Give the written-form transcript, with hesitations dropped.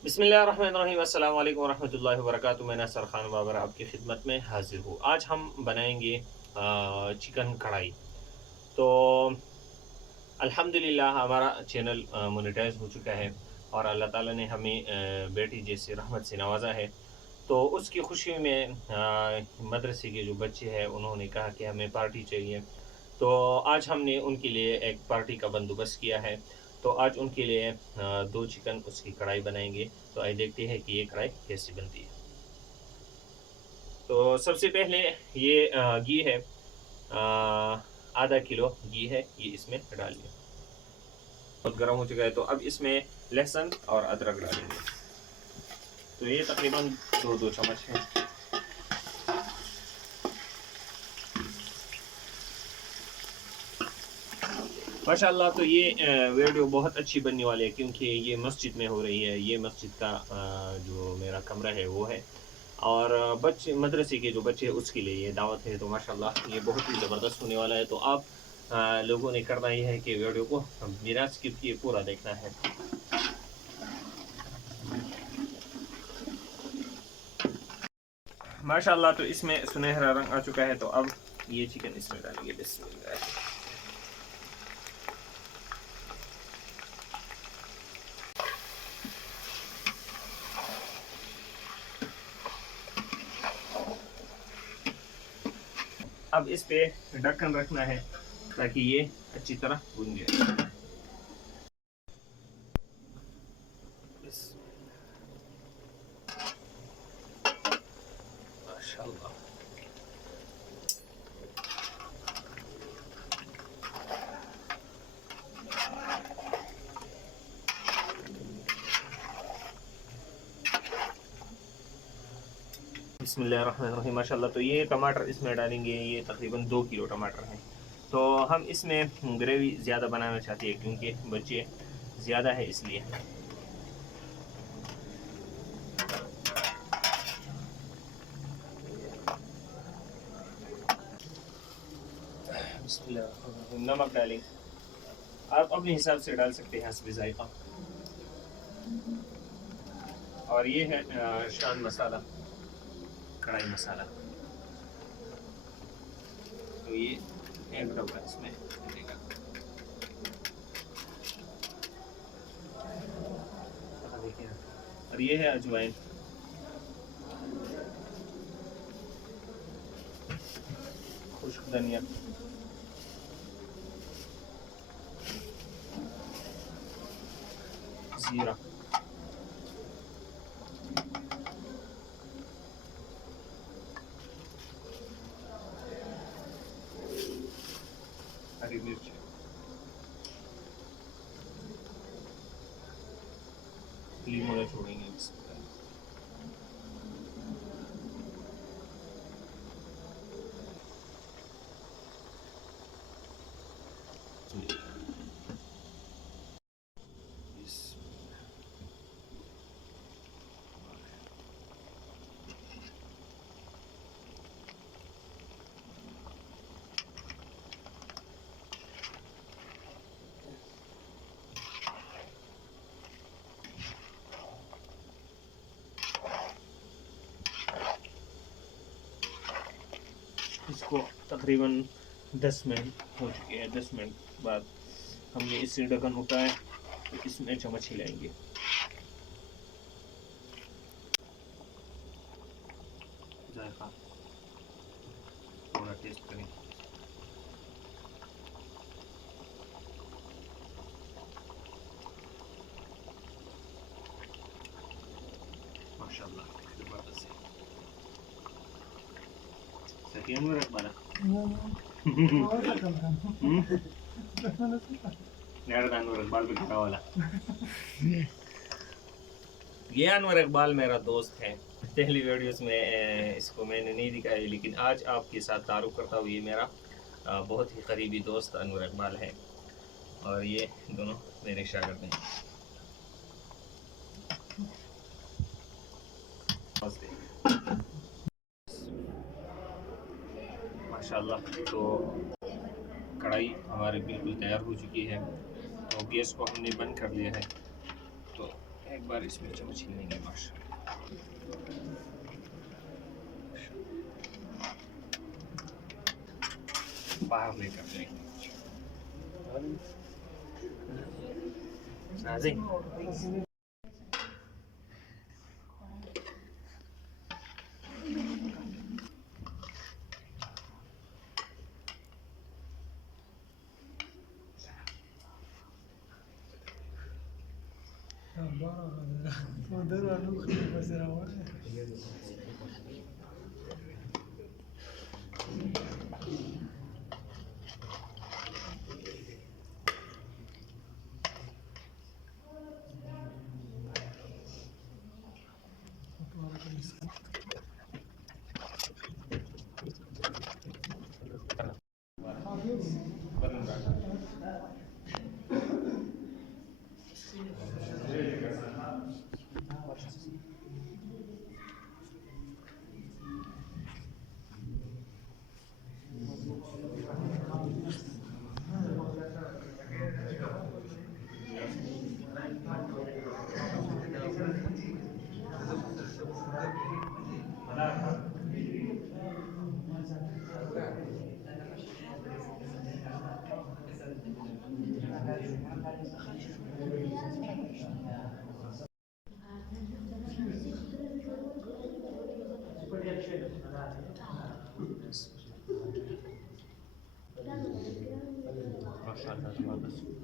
बिस्मिल्लाहिर्रहमानिर्रहीम अस्सलाम वालेकुम रहमतुल्लाहि व बरकातुहू। मैं नसर खान बाबर आपकी खिदमत में हाजिर हूँ। आज हम बनाएंगे चिकन कढ़ाई। तो अल्हम्दुलिल्लाह हमारा चैनल मोनेटाइज हो चुका है और अल्लाह ताला ने हमें बेटी जैसी रहमत से नवाजा है। तो उसकी खुशी में मदरसे के जो बच्चे हैं उन्होंने कहा कि हमें पार्टी चाहिए। तो आज हमने उनके लिए एक पार्टी का बंदोबस्त किया है। तो आज उनके लिए 2 चिकन उसकी कढ़ाई बनाएँगे। तो आइए देखते हैं कि ये कढ़ाई कैसी बनती है। तो सबसे पहले ये घी है, आधा किलो घी है, ये इसमें डालिए। बहुत गर्म हो चुका है तो अब इसमें लहसुन और अदरक डालेंगे। तो ये तकरीबन 2-2 चम्मच है। माशाल्लाह, तो ये वीडियो बहुत अच्छी बनने वाली है क्योंकि ये मस्जिद में हो रही है। ये मस्जिद का जो मेरा कमरा है वो है और बच्चे मदरसे के जो बच्चे हैं उसके लिए ये दावत है। तो माशाल्लाह ये बहुत ही ज़बरदस्त होने वाला है। तो आप लोगों ने करना ये है कि वीडियो को बिना स्किप किए पूरा देखना है। माशाल्लाह, तो इसमें सुनहरा रंग आ चुका है। तो अब ये चिकन इसमें डालेंगे। बिस्मिल्लाह। अब इस पे ढक्कन रखना है ताकि ये अच्छी तरह भुन जाए। माशाल्लाह, बिस्मिल्लाहिर्रहमानिर्रहीम। माशाल्लाह, तो ये टमाटर इसमें डालेंगे। ये तकरीबन 2 किलो टमाटर हैं। तो हम इसमें ग्रेवी ज़्यादा बनाना चाहते हैं क्योंकि बच्चे ज़्यादा है इसलिए। बिस्मिल्लाहिर्रहमानिर्रहीम। नमक डालेंगे, आप अपने हिसाब से डाल सकते हैं हस्बे ज़ायक़ा। और ये है शान मसाला, कढ़ाई मसाला। तो ये एक डब्बा इसमें डलेगा। देखिए, और ये है अजवाइन, खुश्क धनिया, जीरा, हरी मिर्च, लीमोड़ा छोड़ेंगे इसमें। इसको तकरीबन 10 मिनट हो चुके हैं। 10 मिनट बाद हमने इससे ढक्कन उठाया तो इसमें चम्मच हिलाएंगे। जायका थोड़ा टेस्ट करें। माशाल्लाह, ज़बरदस्त है। सही है मेरा वाला। मेरा अनवर इकबाल भी खड़ा वाला। ये अनवर इकबाल मेरा दोस्त है। पहली वीडियोस में इसको मैंने नहीं दिखाई, लेकिन आज आपके साथ तारुफ करता हूँ। ये मेरा बहुत ही करीबी दोस्त अनवर इकबाल है और ये दोनों मेरे शागिर्द हैं। माशाल्लाह, तो कढ़ाई हमारी बिल्कुल तैयार हो चुकी है। तो गैस को हमने बंद कर लिया है। तो एक बार इसमें चम्मच हिलेंगे माशा बाहर लेकर जाएंगे नाज़िम माशाअल्लाह ज़बरदस्त